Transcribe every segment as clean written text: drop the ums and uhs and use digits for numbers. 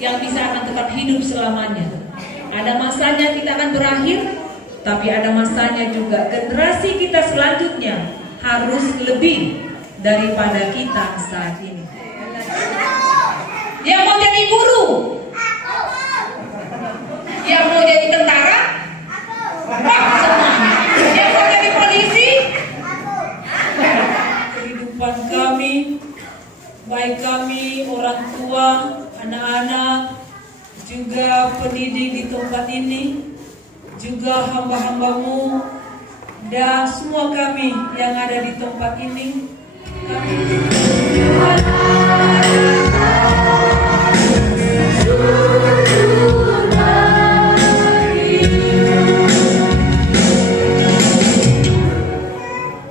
yang bisa akan tetap hidup selamanya. Ada masanya kita akan berakhir, tapi ada masanya juga generasi kita selanjutnya harus lebih daripada kita saat ini. Yang mau jadi guru, yang mau jadi tentara, semuanya. Yang mau jadi polisi, kehidupan kami, baik kami orang tua, anak-anak, juga pendidik di tempat ini, juga hamba-hambamu, dan semua kami yang ada di tempat ini.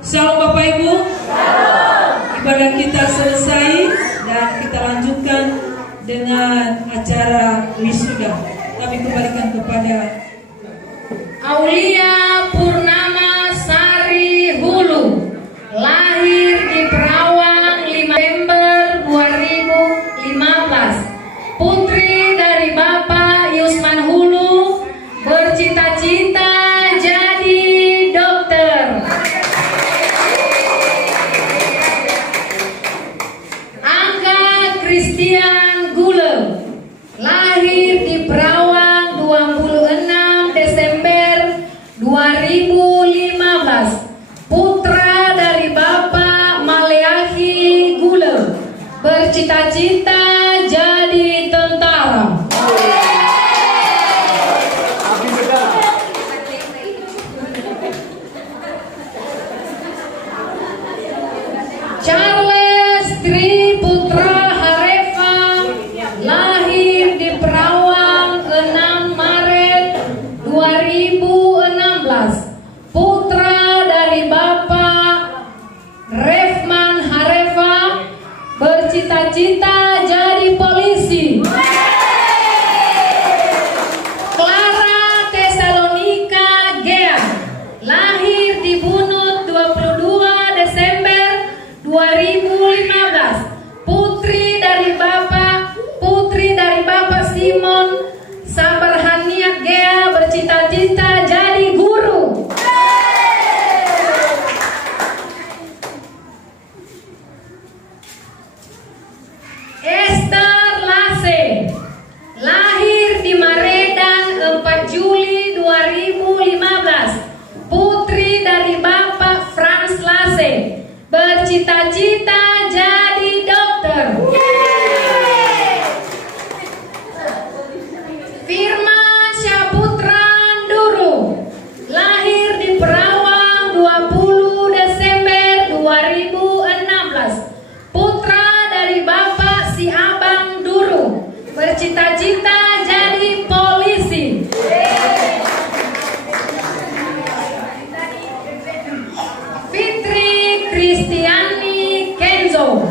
Shalom Bapak Ibu. Ibadah kita selesai dan kita lanjutkan dengan acara wisuda. Kami kembalikan kepada Aulia Purnama Sari Hulu, lahir di Perawang 5 Desember 2015, putri dari Bapak Yusman Hulu, bercita-cita jadi dokter. Angga Christian Gule, lahir di Perawang 26 Desember 2015, putra dari Bapak Maleahi Gule, bercita-cita jadi tentara. Charles Tri Putra Harefa, lahir di Perawang 6 Maret 2016, putra dari Bapak Refman Harefa, bercita-cita jadi polisi. Clara Tesalonika Gea, lahir di Bunut 22 Desember 2015, putri dari Bapak Simon Sabarhaniat Gea, bercita-cita jadi guru. Esther Lase, lahir di Maredan 4 Juli 2015, putri dari Bapak Franz Lase, bercita-cita jadi dokter. Firma Syaputra Nduru, lahir di Perawang 20 Desember 2016, putra dari Bapak Si Abang Duru, bercita-cita jadi polisi. Fitri Kristiani Kenzo,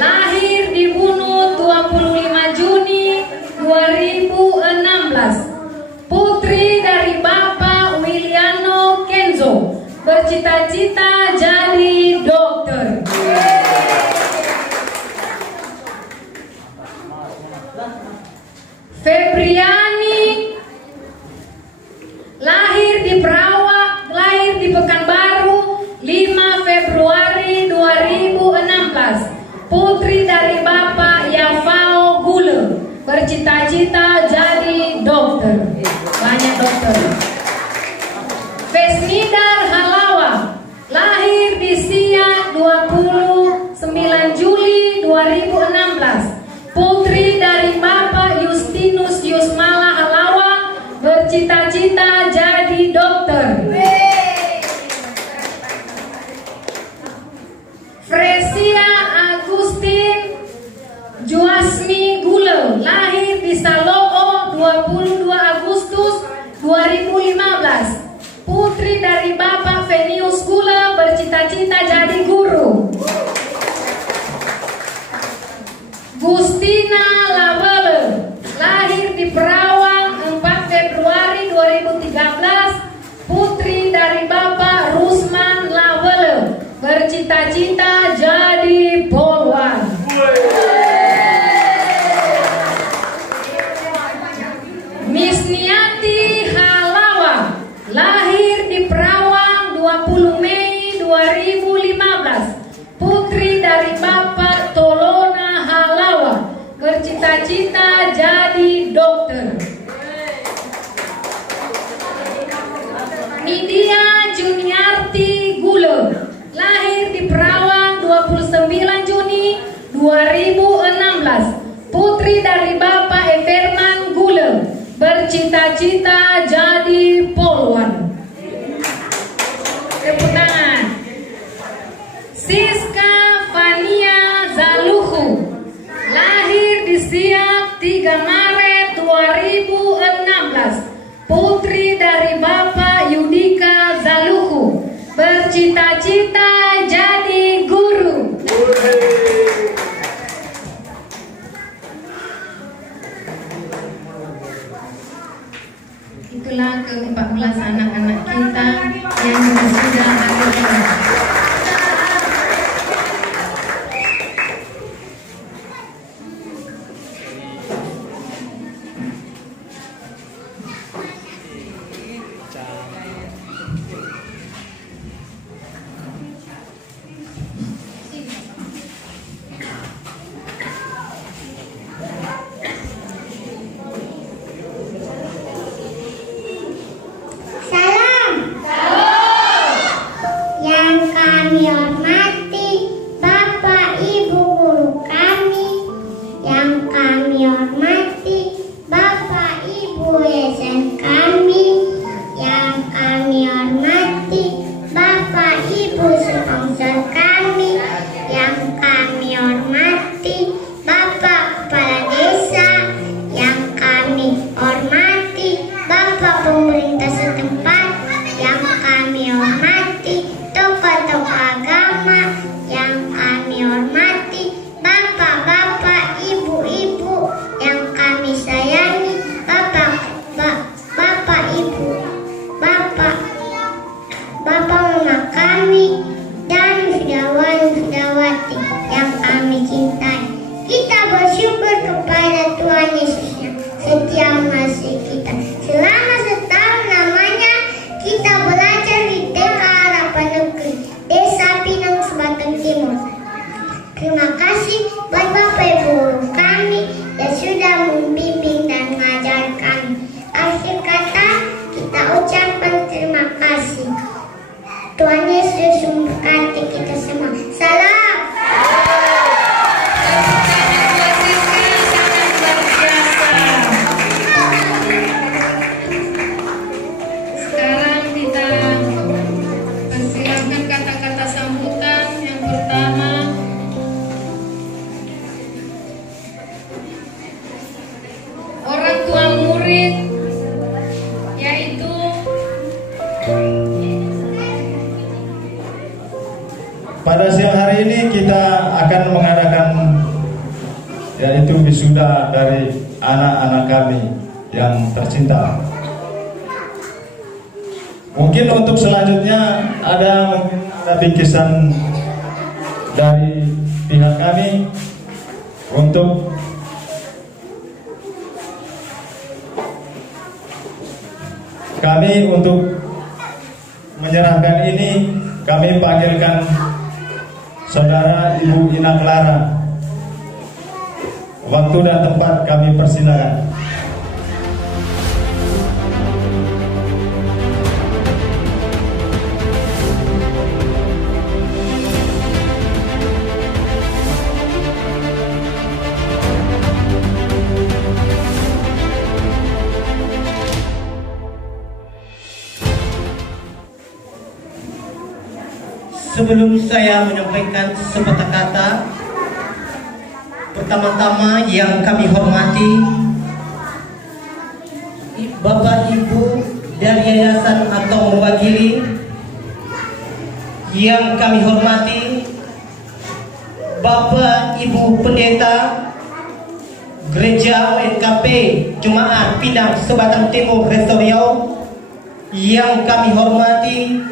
lahir di Bunut 25 Juni 2016, putri dari Bapak Wiliano Kenzo, bercita-cita jadi dokter. Febriani, lahir di Pekanbaru 5 Februari 2016, putri dari Bapak Yafao Gule, bercita-cita jadi dokter. Banyak dokter. Fesnidar Halawa, lahir di Siak 29 Juli 2016, putri dari Bapak Justinus Yusmala Halawa, bercita-cita jadi dokter. Fresia Agustin Juasmi Gule, lahir di Saloo 22 Agustus 2015, putri dari Bapak Venius Gule, bercita-cita jadi guru. Gustina Lavele, lahir di Perawang 4 Februari 2013, putri dari Bapak Rusman Lavele, bercita-cita jadi polwan. bercita-cita jadi dokter. Nidia Juniarti Gule, lahir di Perawang 29 Juni 2016, putri dari Bapak Everman Gule, bercita-cita jadi polwan. Tepuk tangan. Siska Fania Zaluhu, lahir di Siak 3 Maret 2016, putri dari Bapak Yudika Zaluhu, bercita-cita jadi guru. Itulah ke-14 anak-anak kita yang sudah ada. Tuhan Yesus memberkati kita semua. Salam. Sekarang kita persilakan kata-kata sambutan. Yang pertama, orang tua murid, yaitu pada siang hari ini kita akan mengadakan yaitu wisuda dari anak-anak kami yang tercinta. Mungkin untuk selanjutnya ada bingkisan dari pihak kami untuk menyerahkan ini. Kami panggilkan Saudara Ibu Ina Clara. Waktu dan tempat kami persilakan. Sebelum saya menyampaikan sepatah kata, pertama-tama yang kami hormati Bapak Ibu dari yayasan atau mewakili, yang kami hormati Bapak Ibu Pendeta Gereja ONKP Jemaat Pinang Sebatang Timur Resor Riau, yang kami hormati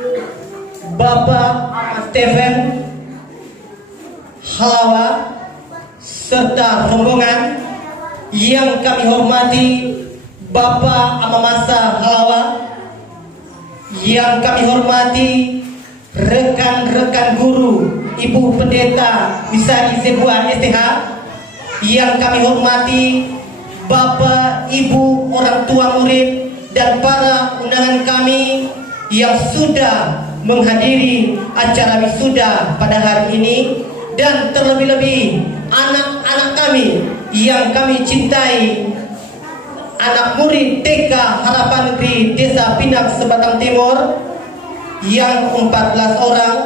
Bapak Steven Halawa serta rombongan, yang kami hormati Bapak Amamasa Halawa, yang kami hormati rekan-rekan guru, Ibu Pendeta Bisa Isebuah STH, yang kami hormati, Bapak, Ibu, orang tua murid, dan para undangan kami yang sudah menghadiri acara wisuda pada hari ini, dan terlebih-lebih anak-anak kami yang kami cintai, anak murid TK Harapan Negeri Desa Pinang Sebatang Timur yang 14 orang.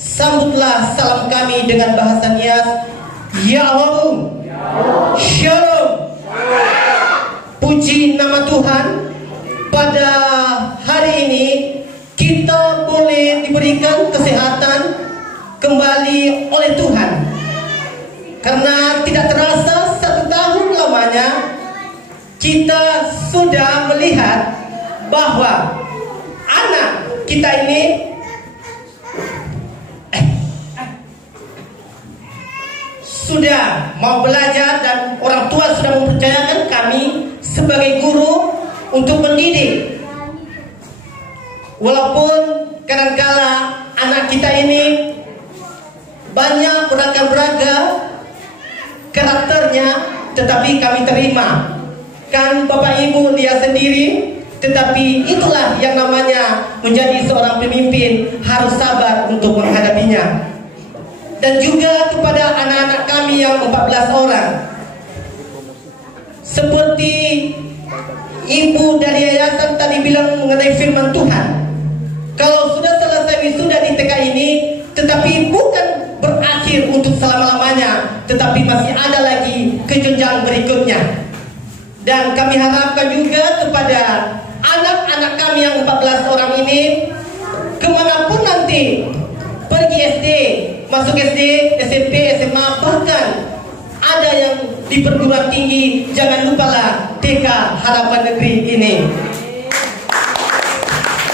Sambutlah salam kami dengan bahasa Nias. Yahoo, Shalom. Puji nama Tuhan. Pada hari ini kita boleh diberikan kesehatan kembali oleh Tuhan, karena tidak terasa 1 tahun lamanya kita sudah melihat bahwa anak kita ini sudah mau belajar, dan orang tua sudah mempercayakan kami sebagai guru untuk mendidik. Walaupun kadangkala anak kita ini banyak beragam karakternya, tetapi kami terima. Kan Bapak Ibu dia sendiri, tetapi itulah yang namanya menjadi seorang pemimpin, harus sabar untuk menghadapinya. Dan juga kepada anak-anak kami yang 14 orang, seperti ibu dari yayasan tadi bilang mengenai firman Tuhan, kalau sudah selesai wisuda di TK ini, tetapi bukan berakhir untuk selama-lamanya, tetapi masih ada lagi ke jenjang berikutnya. Dan kami harapkan juga kepada anak-anak kami yang 14 orang ini, kemanapun nanti pergi SD, masuk SD, SMP, SMA, bahkan ada yang di perguruan tinggi, jangan lupalah TK Harapan Negeri ini.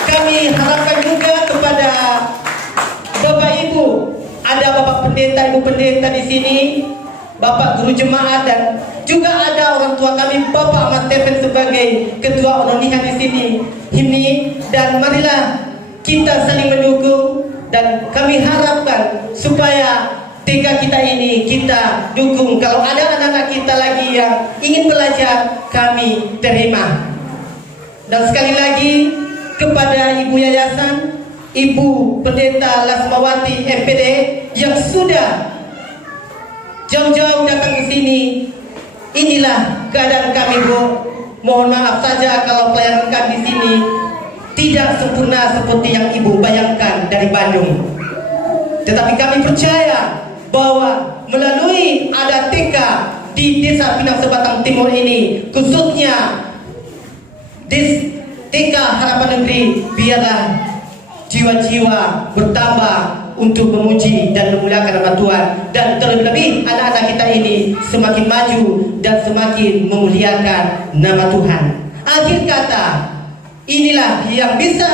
Kami harapkan juga kepada Bapak Ibu, ada Bapak Pendeta, Ibu Pendeta di sini, Bapak Guru Jemaat, dan juga ada orang tua kami, Bapak Ahmad Tepen sebagai Ketua Ononihan di sini. Dan marilah kita saling mendukung, dan kami harapkan supaya TK kita ini kita dukung. Kalau ada anak-anak kita lagi yang ingin belajar, kami terima. Dan sekali lagi kepada Ibu Yayasan, Ibu Pendeta Lasmawati MPD yang sudah jauh-jauh datang ke sini, inilah keadaan kami, Bu. Mohon maaf saja kalau pelayanan kami di sini tidak sempurna seperti yang Ibu bayangkan dari Bandung. Tetapi kami percaya bahwa melalui ada TK di Desa Pinang Sebatang Timur ini, khususnya di TK Harapan Negeri, biarlah jiwa-jiwa bertambah untuk memuji dan memuliakan nama Tuhan. Dan terlebih anak-anak kita ini semakin maju dan semakin memuliakan nama Tuhan. Akhir kata, inilah yang bisa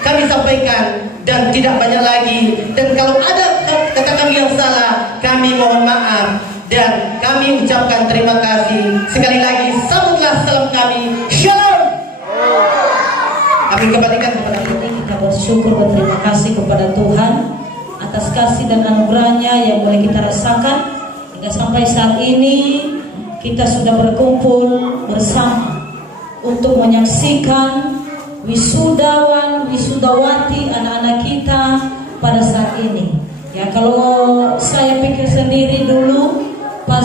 kami sampaikan, dan tidak banyak lagi. Dan kalau ada kata kami yang salah, kami mohon maaf, dan kami ucapkan terima kasih. Sekali lagi, sambutlah salam kami. Shalom. Kami kembalikan kepada ini. Kita bersyukur, berterima kasih kepada Tuhan atas kasih dan anugerahnya yang boleh kita rasakan hingga sampai saat ini. Kita sudah berkumpul bersama untuk menyaksikan wisudawan, wisudawati anak-anak kita pada saat ini. Ya, kalau saya pikir sendiri dulu pas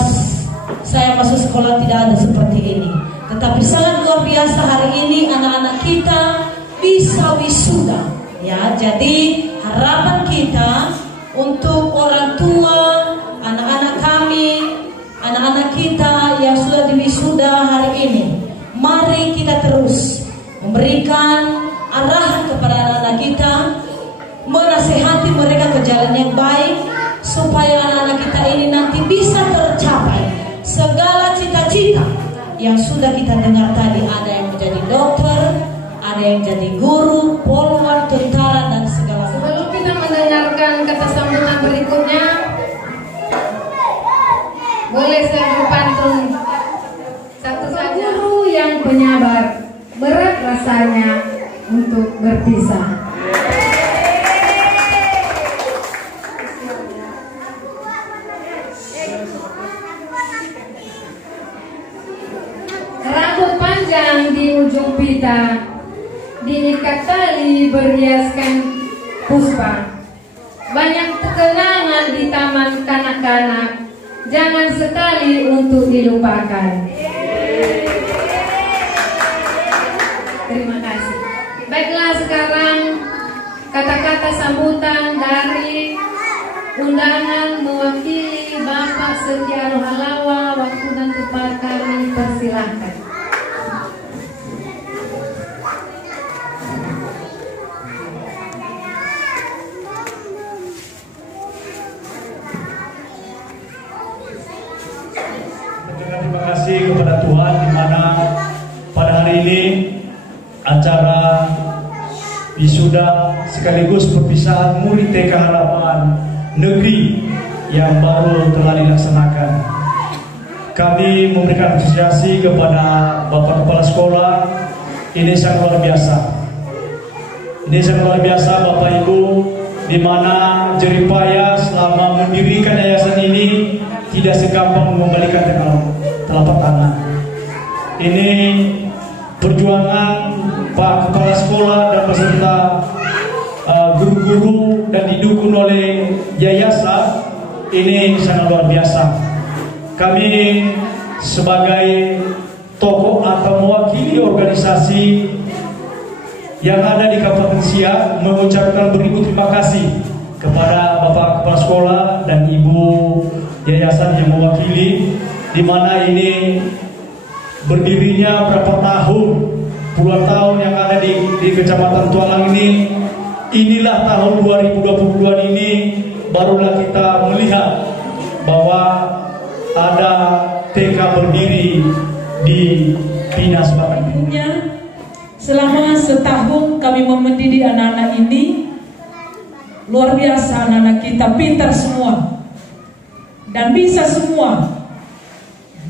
saya masuk sekolah tidak ada seperti ini. Tetapi sangat luar biasa hari ini anak-anak kita bisa wisuda. Ya, jadi harapan kita untuk orang tua, anak-anak kami, anak-anak kita yang sudah diwisuda hari ini, mari kita terus memberikan arahan kepada anak-anak kita, menasihati mereka ke jalan yang baik, supaya anak-anak kita ini nanti bisa tercapai segala cita-cita yang sudah kita dengar tadi. Ada yang menjadi dokter, ada yang jadi guru, polwan, tentara, dan segala macam. Sebelum kita mendengarkan kata sambutan berikutnya, boleh saya berpantun satu saja. Guru yang penyabar, berat rasanya untuk berpisah. panjang di ujung pita, diikat tali berhiaskan puspa. Banyak kenangan di taman kanak-kanak, jangan sekali untuk dilupakan. Terima kasih. Baiklah, sekarang kata-kata sambutan dari undangan mewakili Bapak Setiano Halawa, waktu dan tempat kami persilahkan. Terima kasih kepada Tuhan di mana pada hari ini acara wisuda sekaligus perpisahan murid TK Harapan Negeri yang baru telah dilaksanakan. Kami memberikan apresiasi kepada Bapak Kepala Sekolah. Ini sangat luar biasa. Ini sangat luar biasa Bapak Ibu, di mana jeripaya selama mendirikan yayasan ini tidak segampang mengembalikan telapak tangan. Ini perjuangan Pak Kepala Sekolah dan peserta guru-guru dan didukung oleh yayasan ini sangat luar biasa. Kami sebagai tokoh atau mewakili organisasi yang ada di Kabupaten Siak mengucapkan beribu terima kasih kepada Bapak Kepala Sekolah dan Ibu yayasan yang mewakili, di mana ini berdirinya berapa tahun, puluhan tahun yang ada di Kecamatan Tualang ini. Inilah tahun 2022 ini barulah kita melihat bahwa ada TK berdiri di Pinas Bakan. Selama setahun kami mendidik anak-anak ini, luar biasa anak-anak kita, pintar semua dan bisa semua.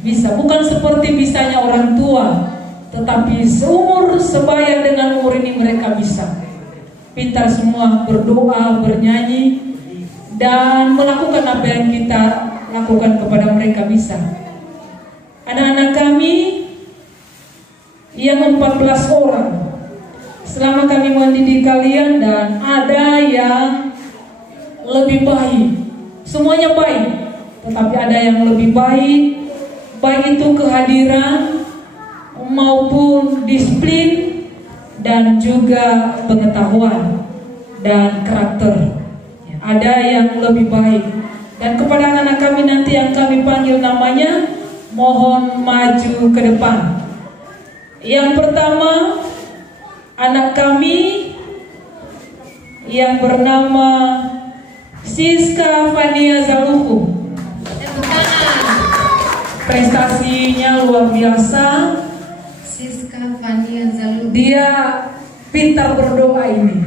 Bisa, bukan seperti bisanya orang tua, tetapi seumur sebaya dengan umur ini mereka bisa. Pintar semua, berdoa, bernyanyi, dan melakukan apa yang kita lakukan kepada mereka bisa. Anak-anak kami yang 14 orang, selama kami mendidik kalian, dan ada yang lebih baik, semuanya baik, tetapi ada yang lebih baik, baik itu kehadiran maupun disiplin dan juga pengetahuan dan karakter. Ada yang lebih baik. Dan kepada anak-anak kami nanti yang kami panggil namanya, mohon maju ke depan. Yang pertama, anak kami yang bernama Siska Fania Zaluku. Prestasinya luar biasa. Siska Fania Zaluku. Dia pintar berdoa ini,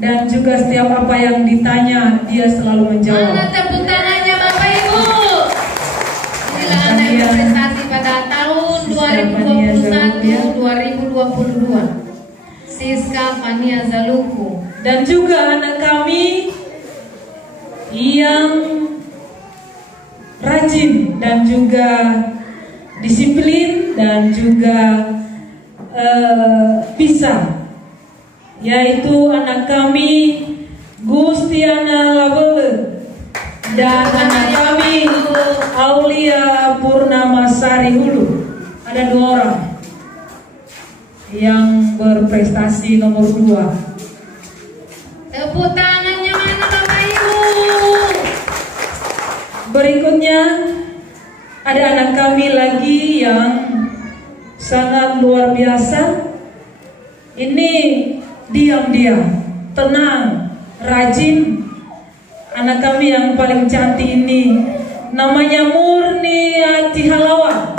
dan juga setiap apa yang ditanya dia selalu menjawab. Mana tepuk tangannya Bapak Ibu? Inilah anak yang berprestasi pada tahun 2021-2022. Siska Fania Zaluku. Dan juga anak kami yang rajin dan juga disiplin dan juga bisa, yaitu anak kami Gustiana Labele dan anak kami Aulia Purnamasari Hulu. Ada 2 orang yang berprestasi nomor 2. Tepuk tangannya mana Bapak Ibu? Berikutnya ada anak kami lagi yang sangat luar biasa. Ini diam-diam, tenang, rajin. Anak kami yang paling cantik ini namanya Murniati Halawa.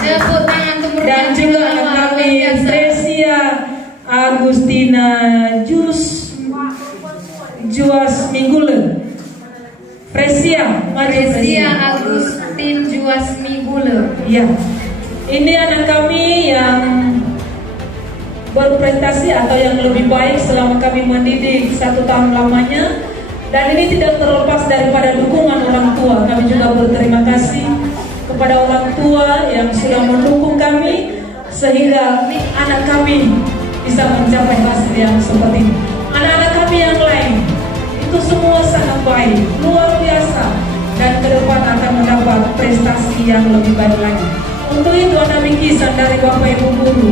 Tepuk tangan untuk Murniati. Dan juga anak kami Fresia Agustina Juas Minggule. Fresia Agustin Juas Minggule. Ya, ini anak kami yang berprestasi atau yang lebih baik selama kami mendidik 1 tahun lamanya. Dan ini tidak terlepas daripada dukungan orang tua. Kami juga berterima kasih kepada orang tua yang sudah mendukung kami sehingga anak kami bisa mencapai hasil yang seperti ini. Anak-anak kami yang lain itu semua sangat baik, luar biasa, dan ke depan akan mendapat prestasi yang lebih baik lagi. Untuk itu ada bingkisan dari Bapak Ibu Guru,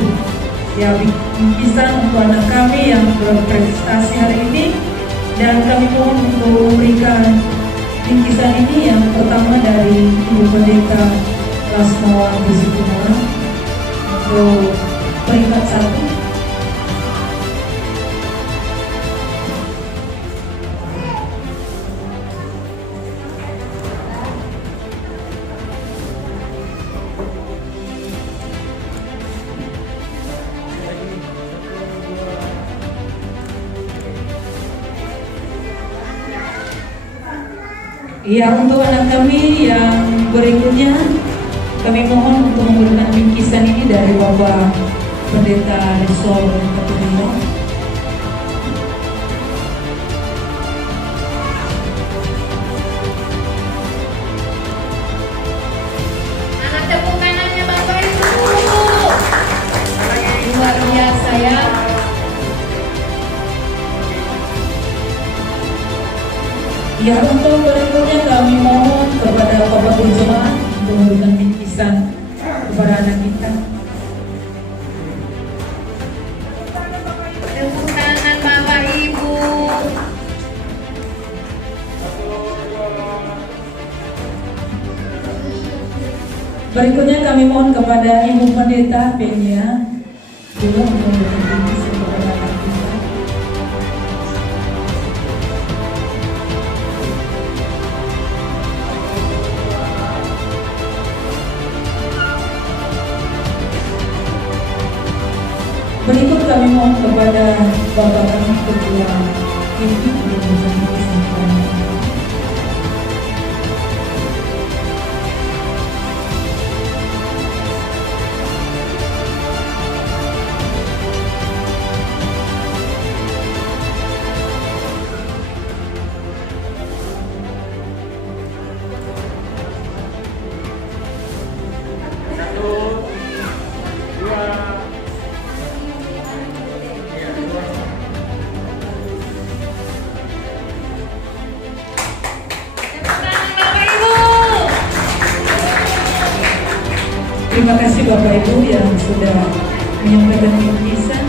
ya, bingkisan untuk anak kami yang berprestasi hari ini, dan kami mohon untuk memberikan bingkisan ini yang pertama dari Ibu Pendeta Lasmawati Situmorang untuk peringkat 1. Ya, untuk anak kami yang berikutnya, kami mohon untuk memberikan bingkisan ini dari Bapak Pendeta Resor Keturunan. Anak tepuk kanannya Bapak Ibu. Luar biasa ya. Ya, untuk berikutnya kami mohon kepada Bapak Guru Jemaat untuk memberikan bingkisan kepada anak kita. Tepuk tangan Bapak Ibu. Berikutnya kami mohon kepada Ibu Pendeta Penia juga untuk memberikan bingkisan kepada anak kita. Berikut kami mohon kepada Bapak kami Ketua Ibu untuk memberikan bingkisan kepada anak kita. Terima kasih Bapak Ibu yang sudah menyampaikan bingkisan.